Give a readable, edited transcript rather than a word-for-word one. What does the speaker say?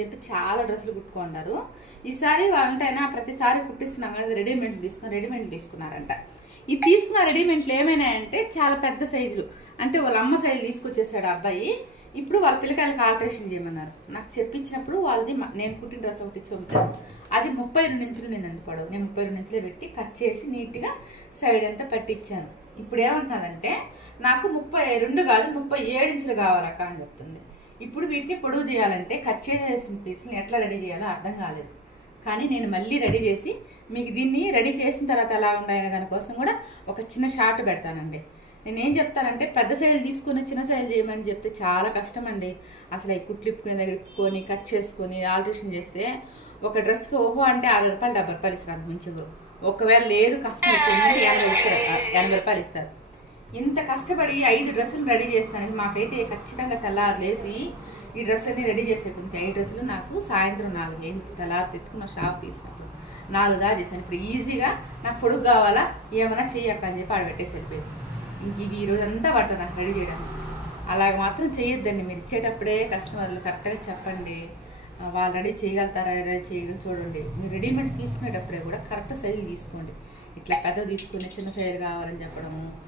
చెప్పి చాలా డ్రెస్సులు కుట్టుకున్నారు. ఈసారి వాళ్ళంటైనా ప్రతిసారి కుట్టిస్తున్నాం కదా, రెడీమేడ్ తీసుకున్నారంట. ఈ తీసుకున్న రెడీమేడ్లు ఏమైనాయంటే చాలా పెద్ద సైజులు, అంటే వాళ్ళ అమ్మ సైజు తీసుకొచ్చేసాడు అబ్బాయి. ఇప్పుడు వాళ్ళ పిల్లకాయలకు ఆల్టరేషన్ చేయమన్నారు. నాకు చెప్పించినప్పుడు వాళ్ళది నేను కుట్టిన డ్రెస్ ఒకటి ఇచ్చి పంపించాను. అది 32 ఇంచులు నేను పొడవు, నేను 32 ఇంచులు పెట్టి కట్ చేసి నీట్గా సైడ్ అంతా పట్టించాను. ఇప్పుడు ఏమంటున్నారంటే నాకు 32 కాదు 37 ఇంచులు కావాలక్క అని చెప్తుంది. ఇప్పుడు వీటిని పొడవు చేయాలంటే కట్ చేసేసిన పీస్ని ఎట్లా రెడీ చేయాలో అర్థం కాలేదు. కానీ నేను మళ్ళీ రెడీ చేసి మీకు దీన్ని రెడీ చేసిన తర్వాత ఎలా ఉన్నాయనే దానికోసం కూడా ఒక చిన్న షార్ట్ పెడతానండి. నేనేం చెప్తానంటే పెద్ద సైజు తీసుకుని చిన్న సైజు చేయమని చెప్తే చాలా కష్టం అండి. అసలు ఈ కుట్లిప్పుకునే దగ్గర ఇప్పుకొని కట్ చేసుకొని ఆల్టరేషన్ చేస్తే ఒక డ్రెస్కి ఓహో అంటే 60 రూపాయలు 70 రూపాయలు ఇస్తారు, అంత మించి ఇవ్వరు. ఒకవేళ లేదు కష్టం ఎక్కువ 80 రూపాయలు ఇస్తారు. ఇంత కష్టపడి 5 డ్రెస్సులు రెడీ చేస్తానని మాకైతే ఖచ్చితంగా తెల్లారు లేసి ఈ డ్రెస్సులన్నీ రెడీ చేసే కొంచెం 5 డ్రెస్సులు నాకు సాయంత్రం 4 అయింది. తెల్లారు తెచ్చుకున్న షాప్ తీసినప్పుడు 4 దాకా చేశాను. ఇప్పుడు ఈజీగా నాకు పొడుగు కావాలా ఏమైనా చెయ్యక్క అని చెప్పి ఆడబెట్టేసి వెళ్ళిపోయింది. ఇంక ఇవి ఈరోజు అంతా పడుతుంది నాకు రెడీ చేయడానికి. అలాగ మాత్రం చేయొద్దండి. మీరు ఇచ్చేటప్పుడే కస్టమర్లు కరెక్ట్గా చెప్పండి, వాళ్ళు రెడీ చేయగలుగుతారా రెడీ చేయగలి చూడండి. మీరు రెడీమేడ్ తీసుకునేటప్పుడే కూడా కరెక్ట్ సైజులు తీసుకోండి. ఇట్లా పెద్ద తీసుకుని చిన్న సైజు కావాలని చెప్పడము